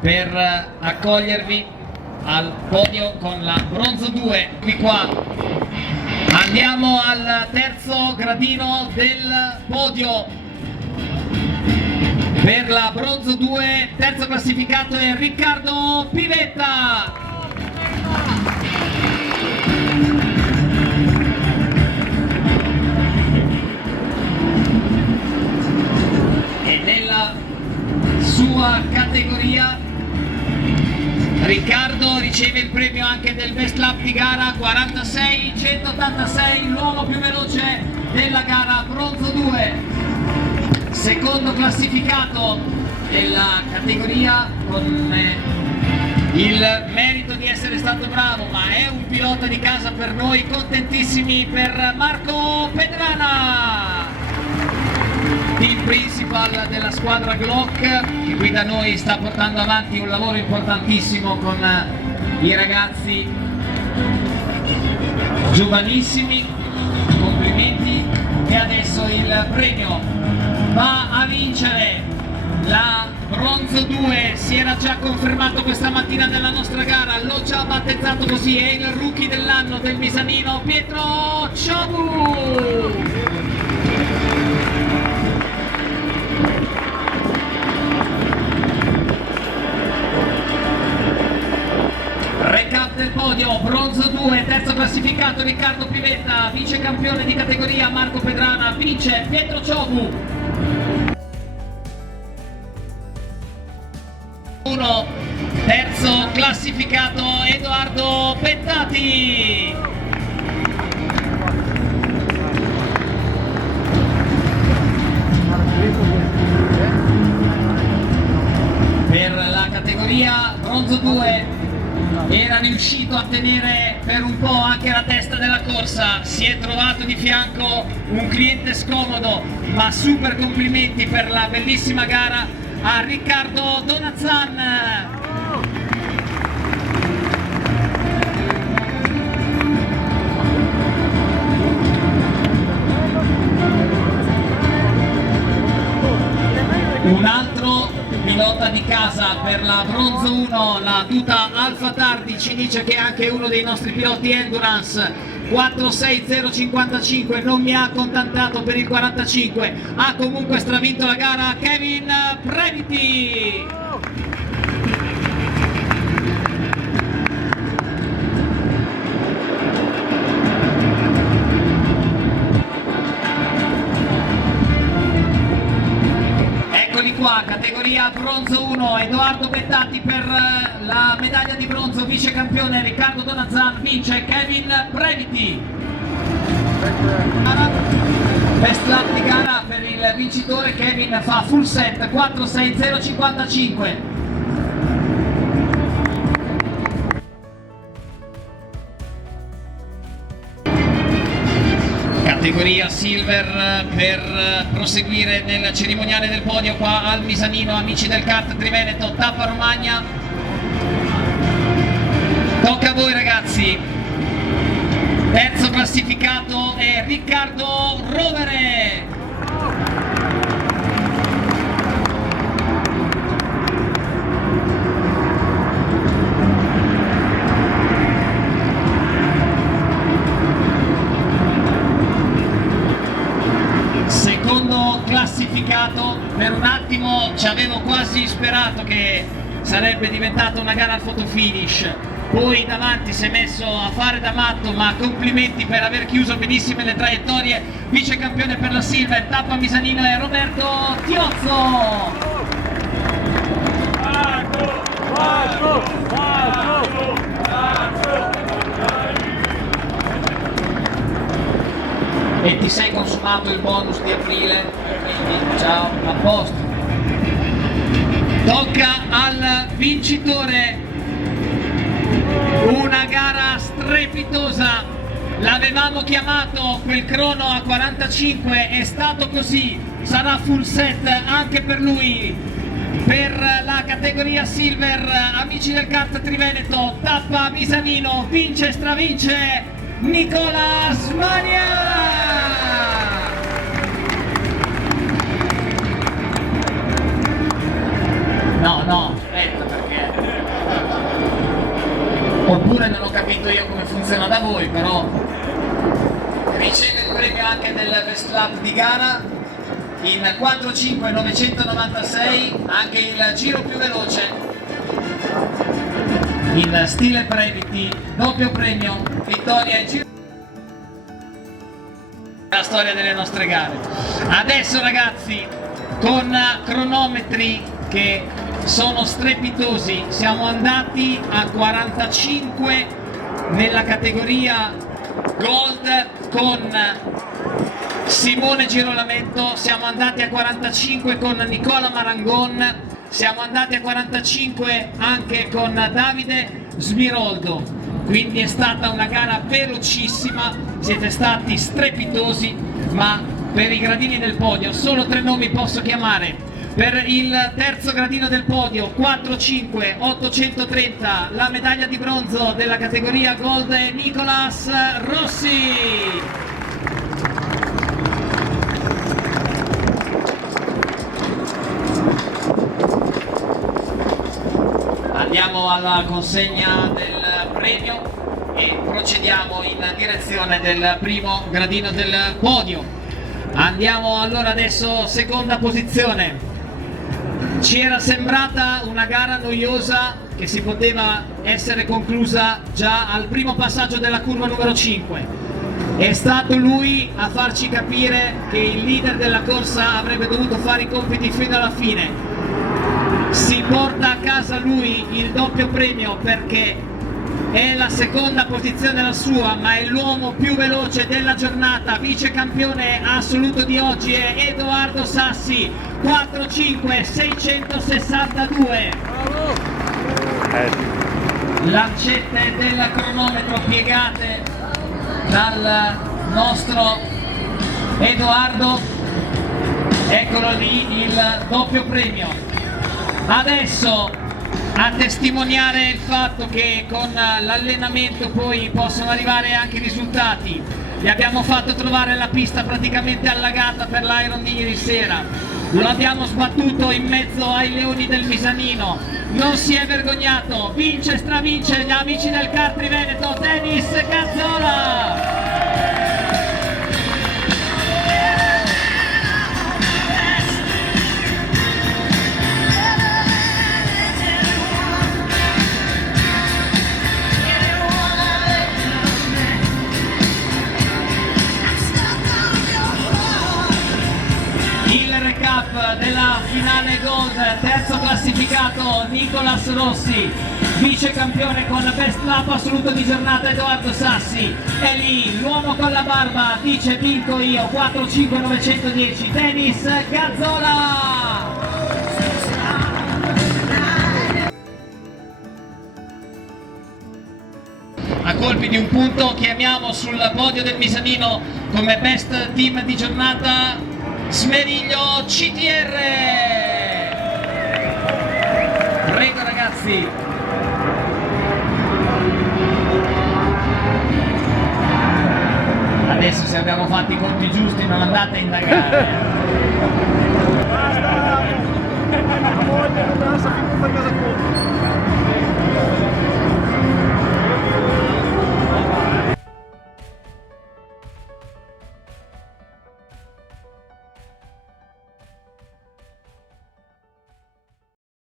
per accogliervi al podio con la bronzo 2. Qui qua andiamo al terzo gradino del podio. Per la bronzo 2 terzo classificato è Riccardo Pivetta. E nella sua categoria Riccardo riceve il premio anche del best lap di gara 46-186, l'uomo più veloce della gara bronzo 2. Secondo classificato della categoria con il merito di essere stato bravo, ma è un pilota di casa per noi, contentissimi per Marco Pedrana, team principal della squadra Glock, che qui da noi sta portando avanti un lavoro importantissimo con i ragazzi giovanissimi. Complimenti. E adesso il premio va a vincere la bronzo 2. Si era già confermato questa mattina nella nostra gara, l'ho già battezzato così, è il rookie dell'anno del Misanino, Pietro Ciobu. Recap del podio: bronzo 2, terzo classificato Riccardo Pivetta, vice campione di categoria Marco Pedrana, vince Pietro Ciobu. Terzo classificato Edoardo Pettati. Per la categoria bronzo 2 era riuscito a tenere per un po' anche la testa della corsa, si è trovato di fianco un cliente scomodo, ma super complimenti per la bellissima gara a Riccardo Donazzan. Un altro pilota di casa per la bronzo 1, la tuta Alfa Tardi, ci dice che è anche uno dei nostri piloti endurance, 46055, non mi ha contattato per il 45, ha comunque stravinto la gara Kevin Previti. Qua, categoria bronzo 1, Edoardo Bettati per la medaglia di bronzo, vice campione Riccardo Donazzan, vince Kevin Previti. Best lap di gara per il vincitore, Kevin fa full set 46055. Categoria silver per proseguire nel cerimoniale del podio qua al Misanino, amici del kart Triveneto, tappa Romagna. Tocca a voi ragazzi. Terzo classificato è Riccardo Rovere. Classificato, per un attimo ci avevo quasi sperato che sarebbe diventata una gara al fotofinish, poi davanti si è messo a fare da matto, ma complimenti per aver chiuso benissime le traiettorie. Vice campione per la silver, tappa Misanino, è Roberto Tiozzo. E ti sei consumato il bonus di aprile, quindi ciao, a posto. Tocca al vincitore, una gara strepitosa, l'avevamo chiamato quel crono a 45, è stato così, sarà full set anche per lui. Per la categoria silver, amici del kart Triveneto, tappa Misanino, vince, stravince Nicola Smania! No, aspetta, perché Oppure non ho capito io come funziona da voi, però riceve il premio anche del best lap di gara in 4.5.996, anche il giro più veloce in stile Brevity, doppio premio, vittoria e giro. La storia delle nostre gare. Adesso ragazzi, con cronometri che sono strepitosi, siamo andati a 45 nella categoria Gold con Simone Girolamento, siamo andati a 45 con Nicola Marangon, siamo andati a 45 anche con Davide Smiroldo, quindi è stata una gara velocissima, siete stati strepitosi, ma per i gradini del podio solo 3 nomi posso chiamare. Per il terzo gradino del podio 4-5 830 la medaglia di bronzo della categoria Gold è Nicolas Rossi. Andiamo alla consegna del premio e procediamo in direzione del primo gradino del podio. Andiamo allora adesso seconda posizione. Ci era sembrata una gara noiosa che si poteva essere conclusa già al primo passaggio della curva numero 5. È stato lui a farci capire che il leader della corsa avrebbe dovuto fare i compiti fino alla fine. Si porta a casa lui il doppio premio perché è la seconda posizione la sua, ma è l'uomo più veloce della giornata, vice campione assoluto di oggi è Edoardo Sassi, 4.5.662. Lancette del cronometro piegate dal nostro Edoardo, eccolo lì il doppio premio. Adesso a testimoniare il fatto che con l'allenamento poi possono arrivare anche i risultati. Gli abbiamo fatto trovare la pista praticamente allagata per l'Iron di ieri sera, lo abbiamo sbattuto in mezzo ai leoni del Misanino, non si è vergognato, vince e stravince gli amici del Kart Veneto, Denis Gazzola! Della finale Gold, terzo classificato Nicolas Rossi, vice campione con best lap assoluto di giornata Edoardo Sassi, è lì l'uomo con la barba, dice vinco io, 4.5.910, Denis Gazzola! A colpi di un punto chiamiamo sul podio del Misanino come best team di giornata Smeriglio CTR. Prego ragazzi. Adesso se abbiamo fatto i conti giusti non andate a indagare.